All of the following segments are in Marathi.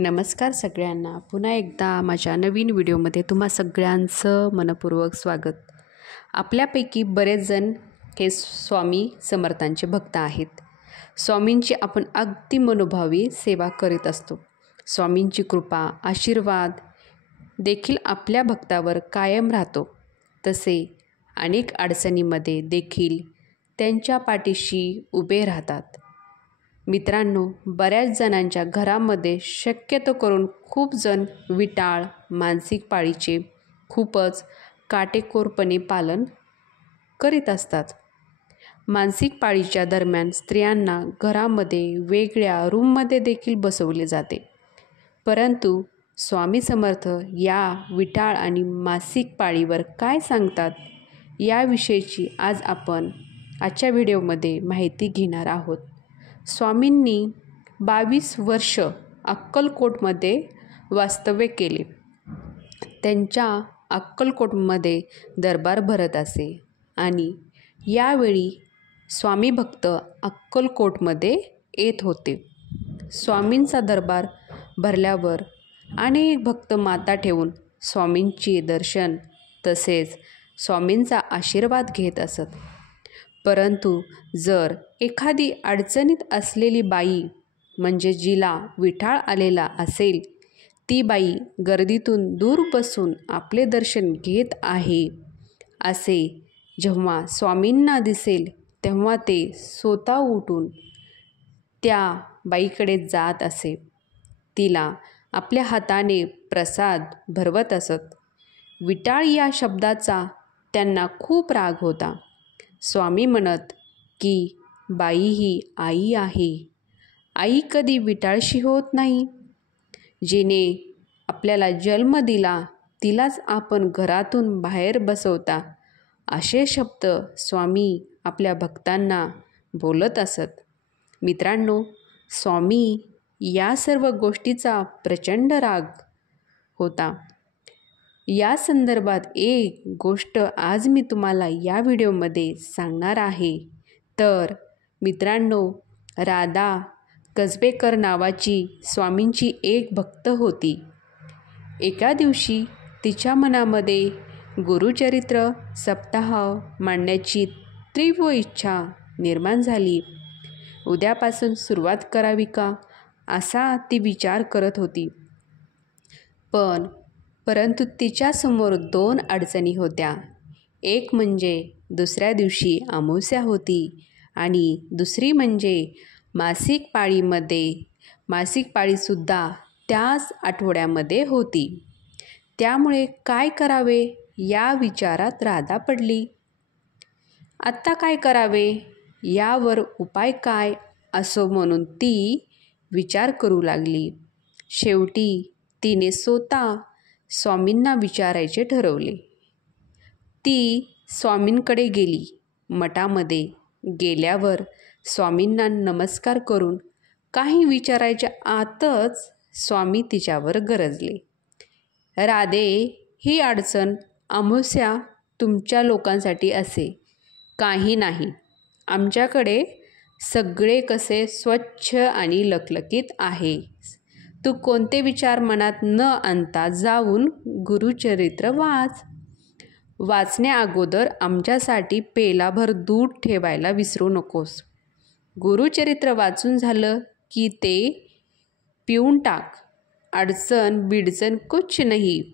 नमस्कार सगळ्यांना, पुन्हा एकदा माझ्या नवीन व्हिडिओमध्ये तुम्हा सगळ्यांचं मनपूर्वक स्वागत. आपल्यापैकी बरेच जण हे स्वामी समर्थांचे भक्त आहेत. स्वामींची आपण अगदी मनोभावी सेवा करीत असतो. स्वामींची कृपा, आशीर्वाद देखील आपल्या भक्तावर कायम राहतो. तसे अनेक अडचणीमध्ये देखील त्यांच्या पाठीशी उभे राहतात. मित्रांनो, बऱ्याच जणांच्या घरामध्ये शक्यतो करून खूप जण विटाळ मानसिक पाळीचे खूपच काटेकोरपणे पालन करीत असतात. मानसिक पाळीच्या दरम्यान स्त्रियांना घरामध्ये वेगळ्या रूममध्ये देखील बसवले जाते. परंतु स्वामी समर्थ या विटाळ आणि मासिक पाळीवर काय सांगतात याविषयीची आज आपण आजच्या व्हिडिओमध्ये माहिती घेणार आहोत. स्वामींनी 22 वर्ष अक्कलकोटमध्ये वास्तव्य केले. त्यांच्या अक्कलकोटमध्ये दरबार भरत असे आणि यावेळी स्वामी भक्त अक्कलकोटमध्ये येत होते. स्वामींचा दरबार भरल्यावर अनेक भक्त माता ठेवून स्वामींचे दर्शन तसेच स्वामींचा आशीर्वाद घेत असत. परंतु जर एखादी अडचणीत असलेली बाई म्हणजे जिला विटाळ आलेला असेल, ती बाई गर्दीतून दूर बसून आपले दर्शन घेत आहे असे जेव्हा स्वामींना दिसेल, तेव्हा ते स्वतः उठून त्या बाईकडे जात असे. तिला आपल्या हाताने प्रसाद भरवत असत. विटाळ या शब्दाचा त्यांना खूप राग होता. स्वामी म्हणत की बाई ही आई आहे. आई कधी विटाळशी होत नाही. जिने आपल्याला जन्म दिला तिलाच आपण घरातून बाहेर बसवता. असे शब्द स्वामी आपल्या भक्तांना बोलत असत. मित्रांनो, स्वामी या सर्व गोष्टीचा प्रचंड राग होता. या संदर्भात एक गोष्ट आज मी तुम्हाला या व्हिडिओमध्ये सांगणार आहे. तर मित्रांनो, राधा कसबेकर नावाची स्वामींची एक भक्त होती. एका दिवशी तिच्या मनामध्ये गुरुचरित्र सप्ताह मांडण्याची तीव्र इच्छा निर्माण झाली. उद्यापासून सुरुवात करावी का असा ती विचार करत होती. परंतु तिच्यासमोर 2 अडचणी होत्या. एक म्हणजे दुसऱ्या दिवशी अमावास्या होती आणि दुसरी म्हणजे मासिक पाळीसुद्धा त्याच आठवड्यामध्ये होती. त्यामुळे काय करावे या विचारात राधा पडली. आत्ता काय करावे, यावर उपाय काय असो म्हणून ती विचार करू लागली. शेवटी तिने स्वतः स्वामींना विचारायचे ठरवले. ती स्वामींकडे गेली. मठामध्ये गेल्यावर स्वामींना नमस्कार करून काही विचारायच्या आतच स्वामी तिच्यावर गरजले. राधे, ही अडचण अमावास्या तुमच्या लोकांसाठी असे काही नाही. आमच्याकडे सगळे कसे स्वच्छ आणि लखलखीत आहे. तू कोणते विचार मनात न आणता जाऊन गुरुचरित्र वाच. वाचण्या अगोदर आमच्यासाठी पेलाभर दूध ठेवायला विसरू नकोस. गुरुचरित्र वाचून झालं की ते पिऊन टाक. अडचण बिडचण कुछ नहीं,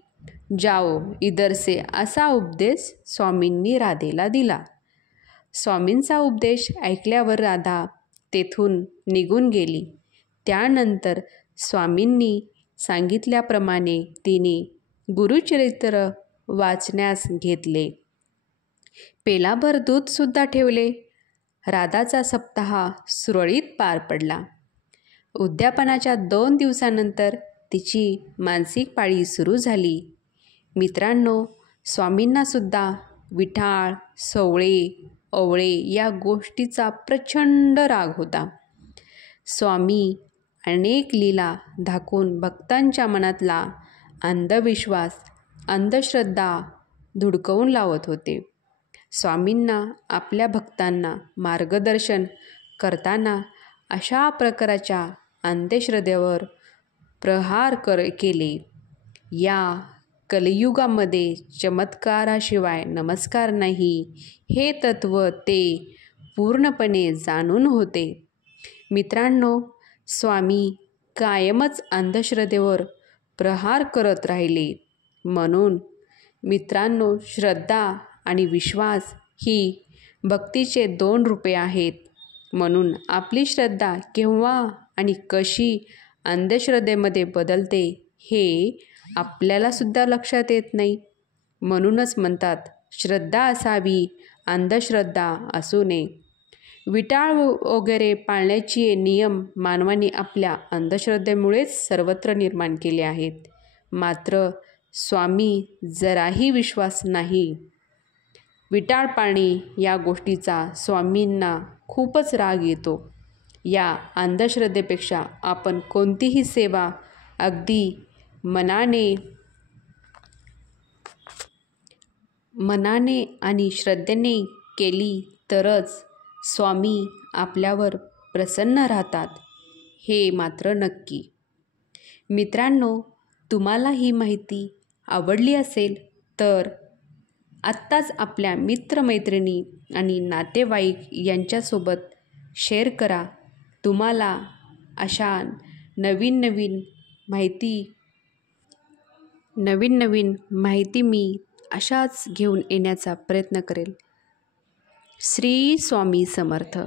जाओ इधर से असा उपदेश स्वामींनी राधेला दिला. स्वामींचा उपदेश ऐकल्यावर राधा तेथून निघून गेली. त्यानंतर स्वामींनी सांगितल्याप्रमाणे तिने गुरुचरित्र वाचण्यास घेतले. पेलाभर दूधसुद्धा ठेवले. राधाचा सप्ताह सुरळीत पार पडला. उद्यापनाच्या 2 दिवसानंतर तिची मानसिक पाळी सुरू झाली. मित्रांनो, स्वामींनासुद्धा विटाळ, सोवळे, ओवळे या गोष्टीचा प्रचंड राग होता. स्वामी अनेक लीला दाखवून भक्तांच्या मनातला अंधविश्वास, अंधश्रद्धा धुडकवून लावत होते. स्वामींना आपल्या भक्तांना मार्गदर्शन करताना अशा प्रकारच्या अंधश्रद्धेवर केले. या कलियुगामध्ये चमत्काराशिवाय नमस्कार नाही हे तत्त्व ते पूर्णपणे जाणून होते. मित्रांनो, स्वामी कायमच अंधश्रद्धेवर प्रहार करत राहिले. म्हणून मित्रांनो, श्रद्धा आणि विश्वास ही भक्तीचे 2 रूपे आहेत. म्हणून आपली श्रद्धा केव्हा आणि कशी अंधश्रद्धेमध्ये बदलते हे आपल्यालासुद्धा लक्षात येत नाही. म्हणूनच म्हणतात, श्रद्धा असावी, अंधश्रद्धा असू नये. विटाळ वगैरे पाळण्याचे नियम मानवाने आपल्या अंधश्रद्धेमुळेच सर्वत्र निर्माण केले आहेत. मात्र स्वामी जराही विश्वास नाही. विटाळ पाळणे या गोष्टीचा स्वामींना खूपच राग येतो. या अंधश्रद्धेपेक्षा आपण कोणतीही सेवा अगदी मनाने आणि श्रद्धेने केली तरच स्वामी आपल्यावर प्रसन्न राहतात, हे मात्र नक्की. मित्रांनो, तुम्हाला ही माहिती आवडली असेल तर आत्ताच आपल्या मित्रमैत्रिणी आणि नातेवाईक यांच्यासोबत शेअर करा. तुम्हाला अशा नवीन माहिती मी अशाच घेऊन येण्याचा प्रयत्न करेल. श्री स्वामी समर्थ.